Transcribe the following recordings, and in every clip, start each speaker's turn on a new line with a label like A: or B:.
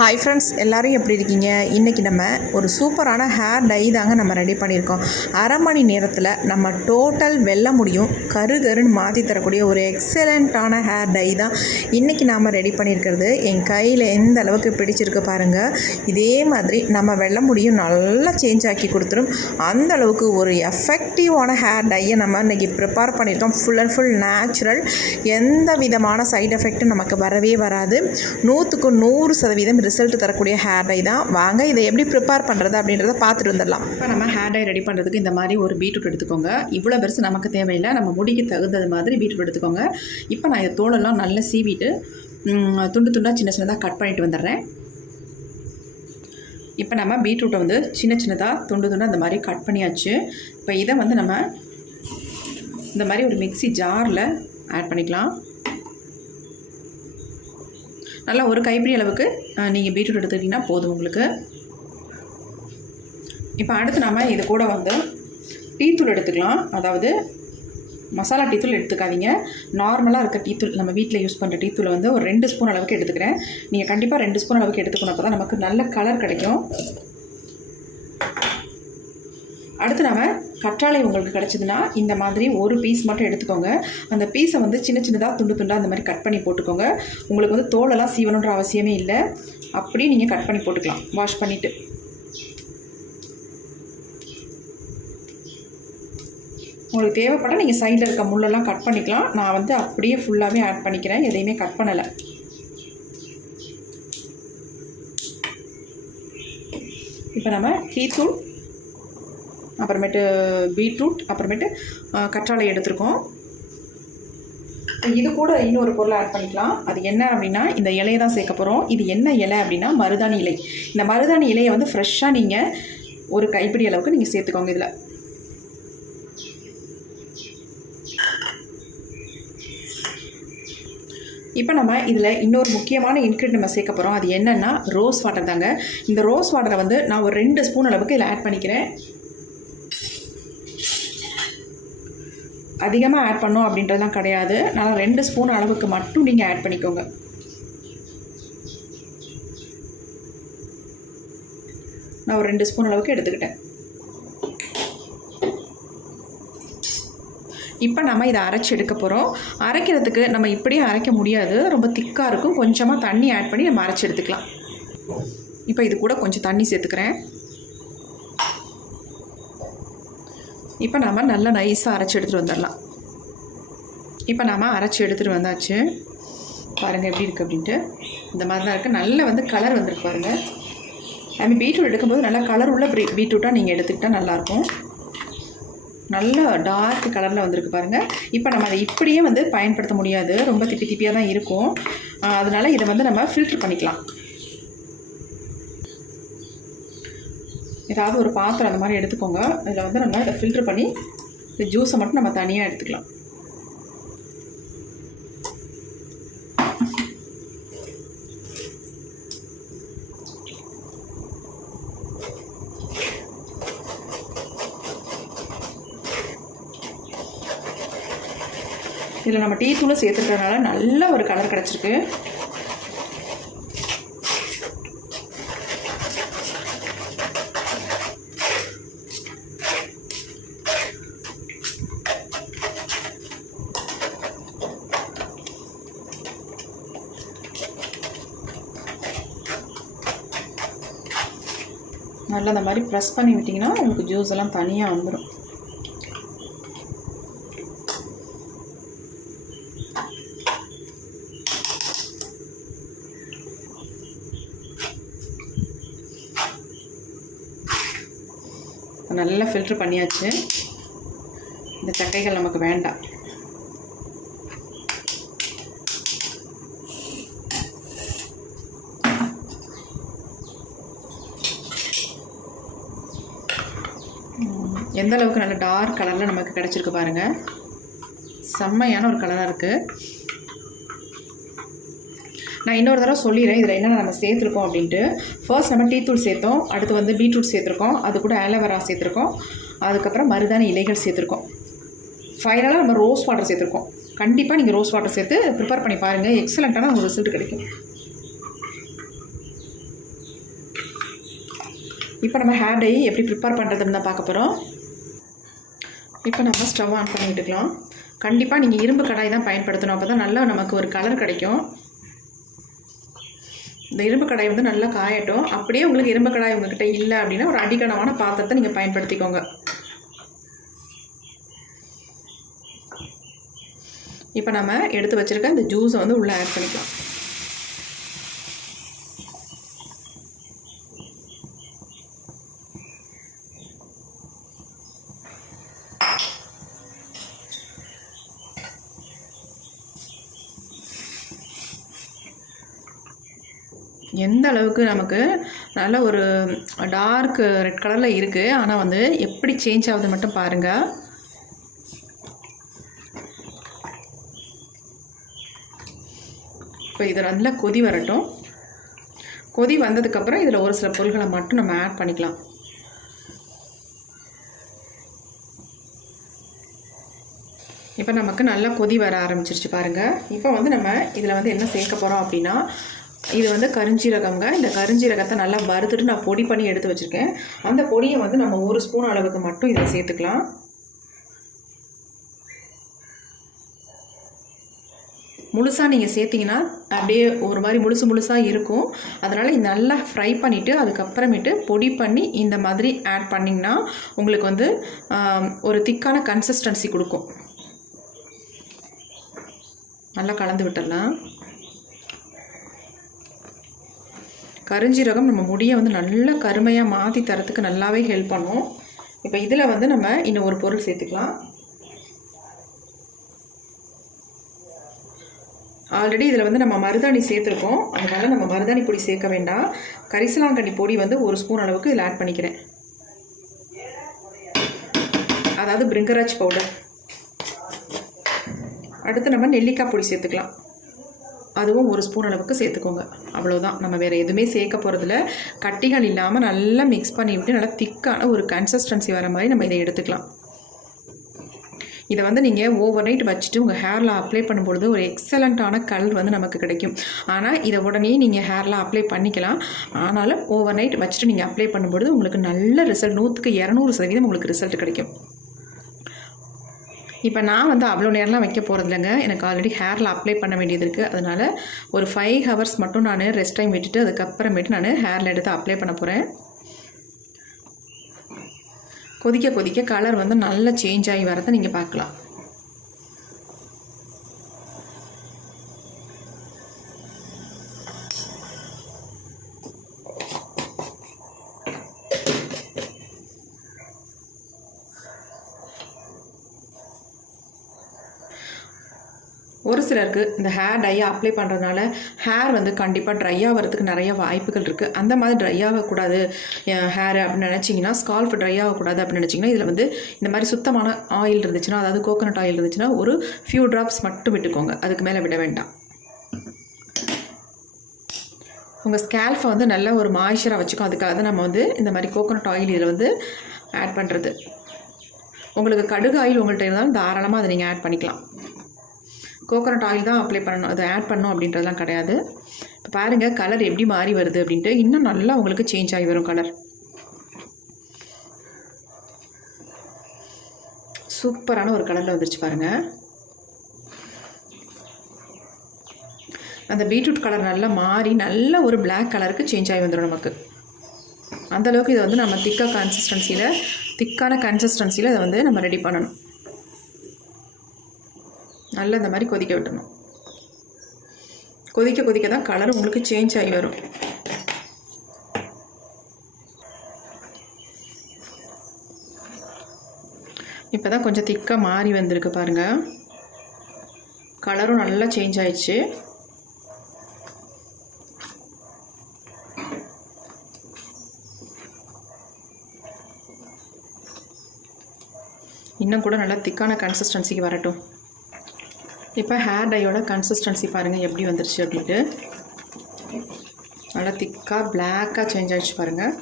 A: Hi friends எல்லோரும் எப்படி இருக்கீங்க? இன்றைக்கி நம்ம ஒரு சூப்பரான ஹேர் டை தாங்க நம்ம ரெடி பண்ணியிருக்கோம். அரை மணி நேரத்தில் நம்ம டோட்டல் வெல்ல முடியும். கரு கருன்னு மாற்றி தரக்கூடிய ஒரு எக்ஸலண்ட்டான ஹேர் டை தான் இன்றைக்கி நாம் ரெடி பண்ணியிருக்கிறது. என் கையில் எந்த அளவுக்கு பிடிச்சிருக்கு பாருங்கள் இதே மாதிரி நம்ம வெல்ல முடியும். நல்லா சேஞ்ச் ஆக்கி கொடுத்துரும். அந்த அளவுக்கு ஒரு எஃபெக்டிவான ஹேர் டையை நம்ம இன்றைக்கி ப்ரிப்பேர் பண்ணியிருக்கோம். ஃபுல் அண்ட் ஃபுல் நேச்சுரல் எந்த விதமான சைடு எஃபெக்ட்டும் நமக்கு வரவே வராது. நூற்றுக்கு நூறு சதவீதம் ரிசல்ட் தரக்கூடிய ஹேர் டை தான். வாங்க இதை எப்படி ப்ரிப்பேர் பண்ணுறது அப்படின்றத பார்த்துட்டு வந்துடலாம். இப்போ நம்ம ஹேர் டை ரெடி பண்ணுறதுக்கு இந்த மாதிரி ஒரு பீட்ரூட் எடுத்துக்கோங்க. இவ்வளோ பெருசு நமக்கு தேவையில்லை. நம்ம முடிக்கு தகுந்தது மாதிரி பீட்ரூட் எடுத்துக்கோங்க. இப்போ நான் இந்த தோலெல்லாம் நல்லா சீவிட்டு துண்டு துண்டாக சின்ன சின்னதாக கட் பண்ணிட்டு வந்துடுறேன். இப்போ நம்ம பீட்ரூட்டை வந்து சின்ன சின்னதாக துண்டு துண்டாக அந்த மாதிரி கட் பண்ணியாச்சு. இப்போ இதை வந்து நம்ம இந்த மாதிரி ஒரு மிக்ஸி ஜாரில் ஆட் பண்ணிக்கலாம். நல்லா ஒரு கைப்பிடி அளவுக்கு நீங்கள் பீட்ரூட் எடுத்துக்கிட்டிங்கன்னா போதும் உங்களுக்கு. இப்போ அடுத்து நாம் இது கூட வந்து டீத்தூள் எடுத்துக்கலாம். அதாவது மசாலா டீத்தூள் எடுத்துக்காதீங்க. நார்மலாக இருக்க டீத்தூள் நம்ம வீட்டில் யூஸ் பண்ணுற டீத்தூளை வந்து ஒரு ரெண்டு ஸ்பூன் அளவுக்கு எடுத்துக்கிறேன். நீங்கள் கண்டிப்பாக ரெண்டு ஸ்பூன் அளவுக்கு எடுத்துக்கணும். அப்போ தான் நமக்கு நல்ல கலர் கிடைக்கும். அடுத்து நம்ம கற்றாழை உங்களுக்கு கிடச்சிதுன்னா இந்த மாதிரி ஒரு பீஸ் மட்டும் எடுத்துக்கோங்க. அந்த பீஸை வந்து சின்ன சின்னதாக துண்டு துண்டாக அந்த மாதிரி கட் பண்ணி போட்டுக்கோங்க. உங்களுக்கு வந்து தோலெல்லாம் சீவணுன்ற அவசியமே இல்லை. அப்படியே நீங்கள் கட் பண்ணி போட்டுக்கலாம். வாஷ் பண்ணிவிட்டு உங்களுக்கு தேவைப்பட்டால் நீங்கள் சைடில் இருக்க முள்ளெல்லாம் கட் பண்ணிக்கலாம். நான் வந்து அப்படியே ஃபுல்லாகவே ஆட் பண்ணிக்கிறேன். எதையுமே கட் பண்ணலை. இப்போ நம்ம டீத்தூள் அப்புறமேட்டு பீட்ரூட் அப்புறமேட்டு கற்றாழை எடுத்திருக்கோம். இது கூட இன்னொரு பொருளை ஆட் பண்ணிக்கலாம். அது என்ன அப்படின்னா இந்த இலையை தான் சேர்க்க போகிறோம் இது என்ன இலை அப்படின்னா மருதாணி இலை. இந்த மருதாணி இலையை வந்து ஃப்ரெஷ்ஷாக நீங்கள் ஒரு கைப்பிடி அளவுக்கு நீங்கள் சேர்த்துக்கோங்க இதில். இப்போ நம்ம இதில் இன்னொரு முக்கியமான இன்க்ரீட் நம்ம சேர்க்க போகிறோம் அது என்னென்னா ரோஸ் வாட்டர் தாங்க. இந்த ரோஸ் வாட்டரை வந்து நான் ஒரு ரெண்டு ஸ்பூன் அளவுக்கு இதில் ஆட் பண்ணிக்கிறேன். அதிகமாக ஆட் பண்ணோம் அப்படின்றதுலாம் கிடையாது. நான் ரெண்டு ஸ்பூன் அளவுக்கு மட்டும் நீங்கள் ஆட் பண்ணிக்கோங்க. நான் ஒரு ரெண்டு ஸ்பூன் அளவுக்கு எடுத்துக்கிட்டேன். இப்போ நம்ம இதை அரைச்சி எடுக்க போகிறோம் அரைக்கிறதுக்கு நம்ம இப்படியே அரைக்க முடியாது. ரொம்ப திக்காக இருக்கும். கொஞ்சமாக தண்ணி ஆட் பண்ணி நம்ம அரைச்சி எடுத்துக்கலாம். இப்போ இது கூட கொஞ்சம் தண்ணி சேர்த்துக்கிறேன். இப்போ நாம் நல்லா நைஸாக அரைச்சி எடுத்துகிட்டு வந்துடலாம். இப்போ நாம் அரைச்சி எடுத்துகிட்டு வந்தாச்சு. பாருங்கள் எப்படி இருக்குது அப்படின்ட்டு. இந்த மாதிரி தான் இருக்குது நல்ல வந்து கலர் வந்திருக்கு பாருங்கள் நம்ம பீட்ரூட் எடுக்கும்போது நல்லா கலர் உள்ள பீட்ரூட்டாக நீங்கள் எடுத்துக்கிட்டால் நல்லாயிருக்கும். நல்ல டார்க் கலரில் வந்திருக்கு பாருங்கள் இப்போ நம்ம அதை இப்படியே வந்து பயன்படுத்த முடியாது. ரொம்ப திப்பி திப்பியாக தான் இருக்கும் அதனால் இதை வந்து நம்ம ஃபில்ட்ரு பண்ணிக்கலாம். ஏதாவது ஒரு பாத்திரம் அந்த மாதிரி எடுத்துக்கோங்க. இதில் வந்து நம்ம இதை ஃபில்ட்ரு பண்ணி இந்த ஜூஸை மட்டும் நம்ம தனியாக எடுத்துக்கலாம். இதில் நம்ம டீ தூளை சேர்த்துக்கிறதுனால நல்ல ஒரு கலர் கிடச்சிருக்கு. நல்லா இந்த மாதிரி ப்ரெஸ் பண்ணி விட்டிங்கன்னா உங்களுக்கு ஜூஸ் எல்லாம் தனியாக வந்துடும் நல்லா ஃபில்ட்ரு பண்ணியாச்சு. இந்த சக்கைகள் நமக்கு வேண்டாம். எந்த அளவுக்கு நல்ல டார்க் கலரில் நமக்கு கிடச்சிருக்கு பாருங்கள் செம்மையான ஒரு கலராக இருக்குது நான் இன்னொரு தடவை சொல்லிடுறேன் இதில் என்னென்ன நம்ம சேர்த்துருக்கோம் அப்படின்ட்டு. ஃபர்ஸ்ட் நம்ம டீ தூள் சேர்த்தோம் அடுத்து வந்து பீட்ரூட் சேர்த்துருக்கோம் அது கூட ஆலோவேரா சேர்த்துருக்கோம் அதுக்கப்புறம் மருதாணி இலைகள் சேர்த்துருக்கோம். ஃபைனலாக நம்ம ரோஸ் வாட்டர் சேர்த்துருக்கோம். கண்டிப்பாக நீங்கள் ரோஸ் வாட்டர் சேர்த்து ப்ரிப்பேர் பண்ணி பாருங்கள் எக்ஸலண்ட்டான ஒரு ரிசல்ட் கிடைக்கும். இப்போ நம்ம ஹேர் டை எப்படி ப்ரிப்பேர் பண்ணுறதுன்னு தான் பார்க்க போகிறோம் இப்போ நம்ம ஸ்டவ் ஆன் பண்ணி விட்டுக்கலாம் கண்டிப்பாக நீங்கள் இரும்பு கடாய் தான் பயன்படுத்தணும். அப்போ தான் நல்லா நமக்கு ஒரு கலர் கிடைக்கும். இந்த இரும்பு கடாய் வந்து நல்லா காயட்டும். அப்படியே உங்களுக்கு இரும்பு கடாய் உங்ககிட்ட இல்லை அப்படின்னா ஒரு அடிக்கணமான பாத்திரத்தை நீங்கள் பயன்படுத்திக்கோங்க. இப்போ நம்ம எடுத்து வச்சுருக்க இந்த ஜூஸை வந்து உள்ளே ஆட் பண்ணிக்கலாம். எந்த அளவுக்கு நமக்கு நல்ல ஒரு டார்க் ரெட் கலரில் இருக்குது ஆனால் வந்து எப்படி சேஞ்ச் ஆகுது மட்டும் பாருங்கள் இப்போ இதை நல்லா கொதி வரட்டும். கொதி வந்ததுக்கப்புறம் இதில் ஒரு சில பொருள்களை மட்டும் நம்ம ஆட் பண்ணிக்கலாம். இப்போ நமக்கு நல்லா கொதி வர ஆரம்பிச்சிருச்சு பாருங்கள் இப்போ வந்து நம்ம இதில் வந்து என்ன சேர்க்க போகிறோம் அப்படின்னா இது வந்து கருஞ்சீரகம்ங்க. இந்த கருஞ்சீரகத்தை நல்லா வறுத்துட்டு நான் பொடி பண்ணி எடுத்து வச்சுருக்கேன். அந்த பொடியை வந்து நம்ம ஒரு ஸ்பூன் அளவுக்கு மட்டும் இதில் சேர்த்துக்கலாம். முழுசாக நீங்கள் சேர்த்திங்கன்னா அப்படியே ஒரு மாதிரி முழுசு முழுசாக இருக்கும். அதனால் இது நல்லா ஃப்ரை பண்ணிவிட்டு அதுக்கப்புறமேட்டு பொடி பண்ணி இந்த மாதிரி ஆட் பண்ணிங்கன்னா உங்களுக்கு வந்து ஒரு திக்கான கன்சிஸ்டன்சி கொடுக்கும். நல்லா கலந்து விட்டுடலாம். கருஞ்சீரகம் நம்ம முடியை வந்து நல்லா கருமையாக மாற்றி தரத்துக்கு நல்லாவே ஹெல்ப் பண்ணும். இப்போ இதில் வந்து நம்ம இன்னும் ஒரு பொருள் சேர்த்துக்கலாம். ஆல்ரெடி இதில் வந்து நம்ம மருதாணி சேர்த்துருக்கோம். அதனால் நம்ம மருதாணி பொடி சேர்க்க வேண்டாம். கரிசலாங்கண்ணி பொடி வந்து ஒரு ஸ்பூன் அளவுக்கு இதில் ஆட் பண்ணிக்கிறேன். அதாவது பிரிங்கராஜ் பவுடர் அடுத்து நம்ம நெல்லிக்காய் பொடி சேர்த்துக்கலாம். அதுவும் ஒரு ஸ்பூன் அளவுக்கு சேர்த்துக்கோங்க. அவ்வளோதான் நம்ம வேறு எதுவுமே சேர்க்க போகிறதுல கட்டிகள் இல்லாமல் நல்லா மிக்ஸ் பண்ணிவிட்டு நல்லா திக்கான ஒரு கன்சிஸ்டன்சி வர மாதிரி நம்ம இதை எடுத்துக்கலாம். இதை வந்து நீங்கள் ஓவர் நைட் வச்சுட்டு உங்கள் ஹேரில் அப்ளை பண்ணும்பொழுது ஒரு எக்ஸலண்ட்டான கலர் வந்து நமக்கு கிடைக்கும். ஆனால் இதை உடனே நீங்கள் ஹேரில் அப்ளை பண்ணிக்கலாம். ஆனாலும் ஓவர் நைட் வச்சுட்டு நீங்கள் அப்ளை பண்ணும்பொழுது உங்களுக்கு நல்ல ரிசல்ட் நூற்றுக்கு இரநூறு சதவீதம் உங்களுக்கு ரிசல்ட் கிடைக்கும். இப்போ நான் வந்து அவ்வளோ நேரம்லாம் வைக்க போகிறது இல்லைங்க எனக்கு ஆல்ரெடி ஹேரில் அப்ளை பண்ண வேண்டியது இருக்குது அதனால் ஒரு ஃபைவ் ஹவர்ஸ் மட்டும் நான் ரெஸ்ட் டைம் விட்டுட்டு அதுக்கப்புறமேட்டு நான் ஹேரில் எடுத்து அப்ளை பண்ண போகிறேன் கொதிக்க கொதிக்க கலர் வந்து நல்லா சேஞ்ச் ஆகி வரதை நீங்கள் பார்க்கலாம். ஒரு சிலருக்கு இந்த ஹேர் டையை அப்ளை பண்ணுறதுனால ஹேர் வந்து கண்டிப்பாக ட்ரை ஆகிறதுக்கு நிறைய வாய்ப்புகள் இருக்குது அந்த மாதிரி ட்ரை ஆகக்கூடாது. ஹேர் அப்படின்னு நினச்சிங்கன்னா ஸ்கால்ஃப் ட்ரை ஆகக்கூடாது அப்படின்னு நினச்சிங்கன்னா இதில் வந்து இந்த மாதிரி சுத்தமான ஆயில் இருந்துச்சுன்னா அதாவது கோகோனட் ஆயில் இருந்துச்சுன்னா ஒரு ஃபியூ ட்ராப்ஸ் மட்டும் விட்டுக்கோங்க. அதுக்கு மேலே விட வேண்டாம். உங்கள் ஸ்கேல்ஃபை வந்து நல்ல ஒரு மாய்ச்சராக வச்சுக்கும் அதுக்காக தான் நம்ம வந்து இந்த மாதிரி கோகோனட் ஆயில் இதில் வந்து ஆட் பண்ணுறது உங்களுக்கு கடுகு ஆயில் உங்கள்கிட்ட இருந்தாலும் தாராளமாக அதை நீங்கள் ஆட் பண்ணிக்கலாம். கோகோனட் ஆயில் தான் அப்ளை பண்ணணும். அதை ஆட் பண்ணணும் அப்படின்றதுலாம் கிடையாது. இப்போ பாருங்கள் கலர் எப்படி மாறி வருது அப்படின்ட்டு இன்னும் நல்லா உங்களுக்கு சேஞ்ச் ஆகி வரும் கலர் சூப்பரான ஒரு கலரில் வந்துருச்சு பாருங்கள் அந்த பீட்ரூட் கலர் நல்லா மாறி நல்ல ஒரு பிளாக் கலருக்கு சேஞ்ச் ஆகி வந்துடும் நமக்கு. அந்தளவுக்கு இதை வந்து நம்ம திக்காக கன்சிஸ்டன்சியில் திக்கான கன்சிஸ்டன்சியில் இதை வந்து நம்ம ரெடி பண்ணணும். நல்லா இந்த மாதிரி கொதிக்க விட்டணும் கொதிக்க கொதிக்க தான் கலர் உங்களுக்கு சேஞ்ச் ஆகி வரும். இப்போ தான் கொஞ்சம் திக்காக மாறி வந்திருக்கு பாருங்கள் கலரும் நல்லா சேஞ்ச் ஆயிடுச்சு. இன்னும் கூட நல்லா திக்கான கன்சிஸ்டன்சிக்கு வரட்டும். இப்போ ஹேர் டையோட கன்சிஸ்டன்சி பாருங்கள் எப்படி வந்துருச்சு அப்படின்ட்டு. நல்லா திக்காக பிளாக்காக சேஞ்ச் ஆகிடுச்சு பாருங்கள்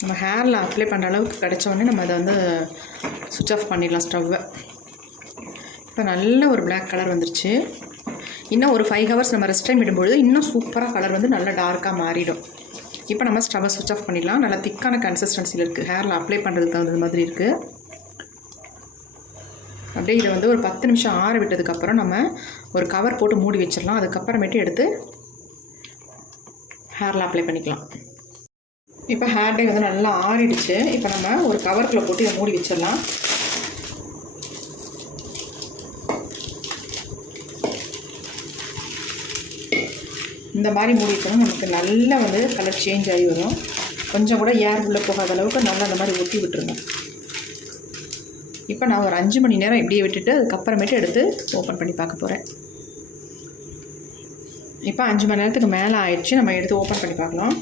A: நம்ம ஹேரில் அப்ளை பண்ணுற அளவுக்கு கிடச்சோடனே நம்ம அதை வந்து சுவிட்ச் ஆஃப் பண்ணிடலாம் ஸ்டவ்வை இப்போ நல்ல ஒரு பிளாக் கலர் வந்துருச்சு. இன்னும் ஒரு ஃபைவ் ஹவர்ஸ் நம்ம ரெஸ்ட் டைம் விடும்பொழுது இன்னும் சூப்பராக கலர் வந்து நல்லா டார்க்காக மாறிடும். இப்போ நம்ம ஸ்டவ்வை சுவிச் ஆஃப் பண்ணிடலாம். நல்லா திக்கான கன்சிஸ்டன்சியில் இருக்குது ஹேரில் அப்ளை பண்ணுறதுக்கு தகுந்த மாதிரி இருக்குது அப்படியே இதை வந்து ஒரு பத்து நிமிஷம் ஆற விட்டதுக்கப்புறம் நம்ம ஒரு கவர் போட்டு மூடி வச்சிடலாம். அதுக்கப்புறமேட்டு எடுத்து ஹேரில் அப்ளை பண்ணிக்கலாம். இப்போ ஹேர் டே வந்து நல்லா ஆறிடுச்சு. இப்போ நம்ம ஒரு கவருக்குள்ளே போட்டு இதை மூடி வச்சிடலாம். இந்த மாதிரி மூடி வச்சோம்னா நமக்கு நல்லா வந்து கலர் சேஞ்ச் ஆகி வரும். கொஞ்சம் கூட ஏர் உள்ளே போகாத அளவுக்கு நல்லா அந்த மாதிரி ஒட்டி விட்டுருங்க. இப்போ நான் ஒரு அஞ்சு மணி நேரம் இப்படியே விட்டுட்டு அதுக்கப்புறமேட்டு எடுத்து ஓப்பன் பண்ணி பார்க்க போகிறேன் இப்போ அஞ்சு மணி நேரத்துக்கு மேலே ஆயிடுச்சு. நம்ம எடுத்து ஓப்பன் பண்ணி பார்க்கலாம்.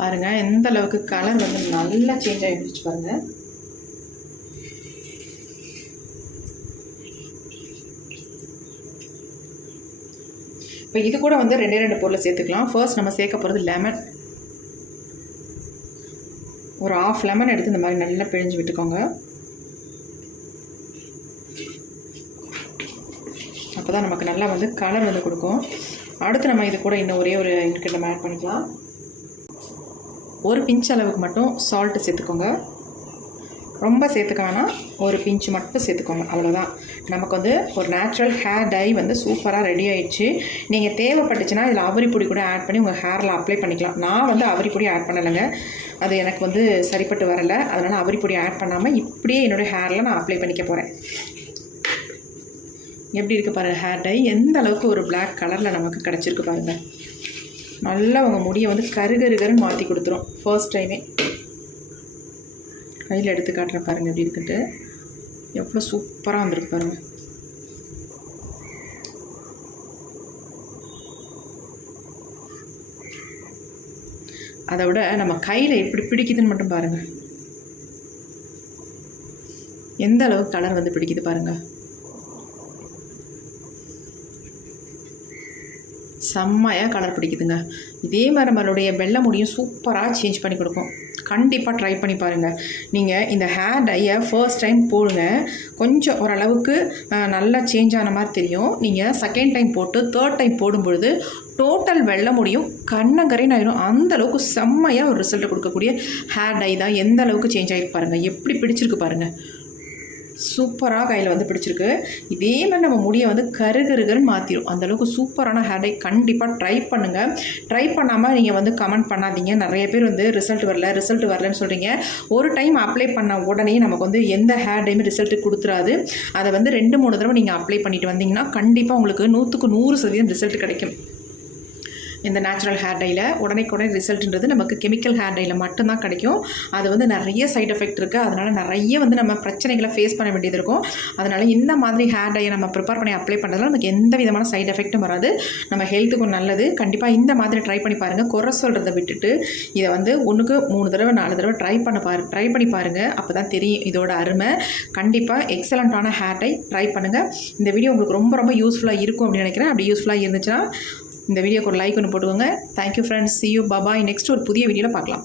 A: பாருங்கள் எந்த அளவுக்கு கலர் வந்து நல்லா சேஞ்ச் ஆகிடுச்சு பாருங்கள் இப்போ இது கூட வந்து ரெண்டே ரெண்டு பொருளை சேர்த்துக்கலாம். ஃபர்ஸ்ட் நம்ம சேர்க்க போகிறது லெமன் ஒரு ஆஃப் லெமன் எடுத்து இந்த மாதிரி நல்லா பிழிஞ்சு விட்டுக்கோங்க. அப்போ தான் நமக்கு நல்லா வந்து கலர் வந்து கொடுக்கும். அடுத்து நம்ம இது கூட இன்னும் ஒரே ஒரு இன்க்ரிட் ஆட் பண்ணிக்கலாம். ஒரு பிஞ்ச் அளவுக்கு மட்டும் சால்ட்டு சேர்த்துக்கோங்க. ரொம்ப சேர்த்துக்க வேணாம். ஒரு பிஞ்சு மட்டும் சேர்த்துக்கோங்க. அவ்வளோதான் நமக்கு வந்து ஒரு நேச்சுரல் ஹேர் டை வந்து சூப்பராக ரெடி ஆயிடுச்சு. நீங்கள் தேவைப்பட்டுச்சுன்னா இதில் அவரிப்பொடி கூட ஆட் பண்ணி உங்கள் ஹேரில் அப்ளை பண்ணிக்கலாம். நான் வந்து அவரிப்பொடி ஆட் பண்ணலைங்க. அது எனக்கு வந்து சரிப்பட்டு வரலை. அதனால் அவரிப்பொடி ஆட் பண்ணாமல் இப்படியே என்னுடைய ஹேரில் நான் அப்ளை பண்ணிக்க போகிறேன் எப்படி இருக்குது பாருங்கள் ஹேர் டை எந்த அளவுக்கு ஒரு பிளாக் கலரில் நமக்கு கிடச்சிருக்கு பாருங்கள் நல்லா உங்கள் முடியை வந்து கருகருகருன்னு மாற்றி கொடுத்துரும். ஃபர்ஸ்ட் டைமே கையில் எடுத்து காட்டுறேன் பாருங்கள் எப்படி இருக்குன்ட்டு. எவ்வளோ சூப்பராக வந்திருக்கு பாருங்கள் அதை விட நம்ம கையில் எப்படி பிடிக்குதுன்னு மட்டும் பாருங்கள் எந்த அளவுக்கு கலர் வந்து பிடிக்குது பாருங்கள் செம்மையாக கலர் பிடிக்குதுங்க. இதே மாதிரி நம்மளுடைய வெள்ளை முடியும் சூப்பராக சேஞ்ச் பண்ணி கொடுக்கும். கண்டிப்பாக ட்ரை பண்ணி பாருங்கள் நீங்கள் இந்த ஹேர் டையை ஃபர்ஸ்ட் டைம் போடுங்க. கொஞ்சம் ஓரளவுக்கு நல்லா சேஞ்ச் ஆன மாதிரி தெரியும். நீங்கள் செகண்ட் டைம் போட்டு தேர்ட் டைம் போடும்பொழுது டோட்டல் வெள்ளை முடியும் கண்ணங்கரைன்னு ஆயிடும் அந்த அளவுக்கு செம்மையாக ஒரு ரிசல்ட் கொடுக்கக்கூடிய ஹேர் டை தான் எந்த அளவுக்கு சேஞ்ச் ஆகிருக்கு பாருங்கள் எப்படி பிடிச்சிருக்கு பாருங்கள் சூப்பராக கையில் வந்து பிடிச்சிருக்கு. இதே மாதிரி நம்ம முடியை வந்து கருகருகருன்னு மாற்றிடும் அந்தளவுக்கு சூப்பரான ஹேர் டை கண்டிப்பாக ட்ரை பண்ணுங்கள் ட்ரை பண்ணாமல் நீங்கள் வந்து கமெண்ட் பண்ணாதீங்க. நிறைய பேர் வந்து ரிசல்ட் வரல ரிசல்ட் வரலன்னு சொல்கிறீங்க ஒரு டைம் அப்ளை பண்ண உடனே நமக்கு வந்து எந்த ஹேர் டைமே ரிசல்ட் கொடுத்துறாது. அதை வந்து ரெண்டு மூணு தடவை நீங்கள் அப்ளை பண்ணிட்டு வந்தீங்கன்னா கண்டிப்பாக உங்களுக்கு நூற்றுக்கு நூறு சதவீதம் ரிசல்ட் கிடைக்கும். இந்த நேச்சுரல் ஹேர் டையில் உடனே ரிசல்ட்ன்றது நமக்கு கெமிக்கல் ஹேர் டையில் மட்டும்தான் கிடைக்கும். அது வந்து நிறைய சைட் எஃபெக்ட் இருக்குது அதனால் நிறைய வந்து நம்ம பிரச்சனைகளை ஃபேஸ் பண்ண வேண்டியது இருக்கும். அதனால் இந்த மாதிரி ஹேர் டையை நம்ம ப்ரிப்பேர் பண்ணி அப்ளை பண்ணுறதுல நமக்கு எந்த விதமான சைட் எஃபெக்ட்டும் வராது. நம்ம ஹெல்த்துக்கும் நல்லது. கண்டிப்பாக இந்த மாதிரி ட்ரை பண்ணி பாருங்கள் குறை சொல்கிறத விட்டுட்டு இதை வந்து ஒன்றுக்கு மூணு தடவை நாலு தடவை ட்ரை பண்ண பாரு ட்ரை பண்ணி பாருங்கள் அப்போ தான் தெரியும் இதோட அருமை. கண்டிப்பாக எக்ஸலண்ட்டான ஹேர் டை ட்ரை பண்ணுங்கள் இந்த வீடியோ உங்களுக்கு ரொம்ப ரொம்ப யூஸ்ஃபுல்லாக இருக்கும் அப்படின்னு நினைக்கிறேன். அப்படி யூஸ்ஃபுல்லாக இருந்துச்சுன்னா இந்த வீடியோக்கு ஒரு லைக் ஒன்று போட்டுக்கோங்க. Thank you friends see you bye bye next ஒரு புதிய வீடியோவில் பார்க்கலாம்.